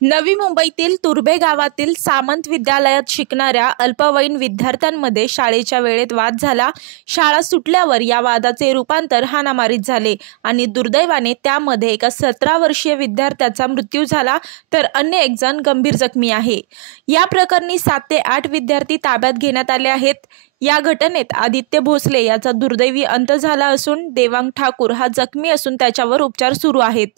नवी मुंबईतील तुर्भे गावातील सामंत विद्यालयात शिकणाऱ्या अल्पवयीन विद्यार्थ्यांमध्ये शाळेच्या वेळेत वाद झाला। शाळा सुटल्यावर या वादाचे रूपांतर हाणामारीत झाले आणि दुर्दैवाने त्यामध्ये एका 17 वर्षीय विद्यार्थ्याचा मृत्यू झाला तर अन्य एक जण गंभीर जखमी आहे। या प्रकरणी 7 ते 8 विद्यार्थी ताब्यात घेण्यात आले आहेत। या घटनेत आदित्य भोसले याचा दुर्दैवी अंत झाला असून देवांग ठाकूर हा जखमी असून त्याच्यावर उपचार सुरू आहेत।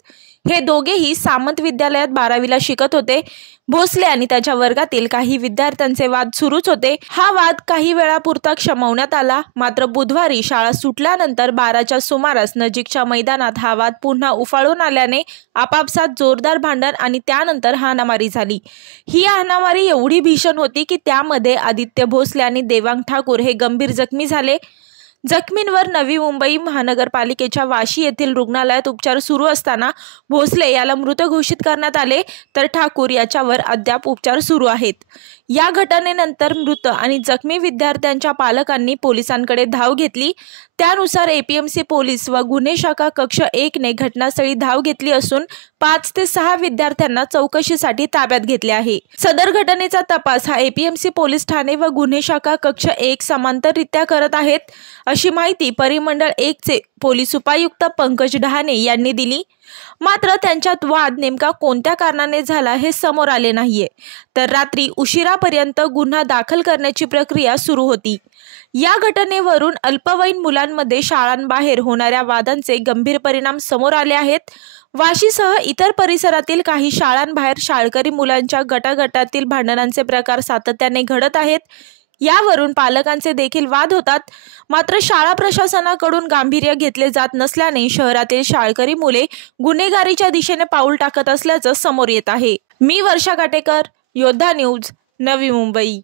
हे दोघेही सामंत विद्यालयात 12वीला शिकत होते। भोसले आणि त्याच्या वर्गातील काही विद्यार्थ्यांचे वाद सुरूच होते। हा वाद काही वेळापुरता शमवण्यात आला, मात्र बुधवारी शाळा सुटल्यानंतर 12च्या सुमारास नजीकच्या मैदानात हा वाद पुन्हा उफाळून आल्याने आपापसात जोरदार भांडण आणि त्यानंतर हाणामारी झाली। ही हाणामारी एवढी भीषण होती की त्यामध्ये आदित्य भोसले आणि देवांग ठाकूर हे गंभीर जखमी झाले। जखमींवर नवी मुंबई महानगरपालिकेच्या वाशी येथील रुग्णालयात उपचार सुरू असताना भोसले याला मृत घोषित करण्यात आले तर ठाकूर याच्यावर अद्याप उपचार सुरू आहेत। या घटनेनंतर मृत आणि जखमी विद्यार्थ्यांच्या पालकांनी पोलिसांकडे धाव घेतली। त्यानुसार एपीएमसी पोलीस व गुन्हे शाखा कक्ष 1 ने घटनास्थळी धाव घेतली असून 5 ते 6 विद्यार्थ्यांना चौकशीसाठी ताब्यात घेतले आहे। सदर घटनेचा तपास हा एपीएमसी पोलीस ठाणे व गुन्हे शाखा कक्ष 1 समांतररित्या करत आहेत, अशी माहिती परिमंडळ 1 चे पोलीस उपायुक्त पंकज डहाणे यांनी दिली। मात्र त्यांच्यात वाद नेमका कोणत्या कारणाने झाला हे समोर आले नाहीये, तर रात्री उशिरापर्यंत गुन्हा दाखल करण्याची प्रक्रिया सुरू होती। या घटनेवरून अल्पवयीन मुलांमध्ये शाळांबाहेर होणाऱ्या वादांचे गंभीर परिणाम समोर आले आहेत। वाशीसह इतर परिसरातील काही शाळांबाहेर शाळकरी मुलांच्या गटागटातील भांडणांचे प्रकार सातत्याने घडत आहेत। यावरून पालकांचे देखील वाद होतात, मात्र शाळा प्रशासनाकडून गांभीर्य घेतले जात नसल्याने शहरातील शाळकरी मुले गुन्हेगारीच्या दिशेने पाऊल टाकत असल्याचं समोर येत आहे। मी वर्षा काटेकर, योद्धा न्यूज, नवी मुंबई।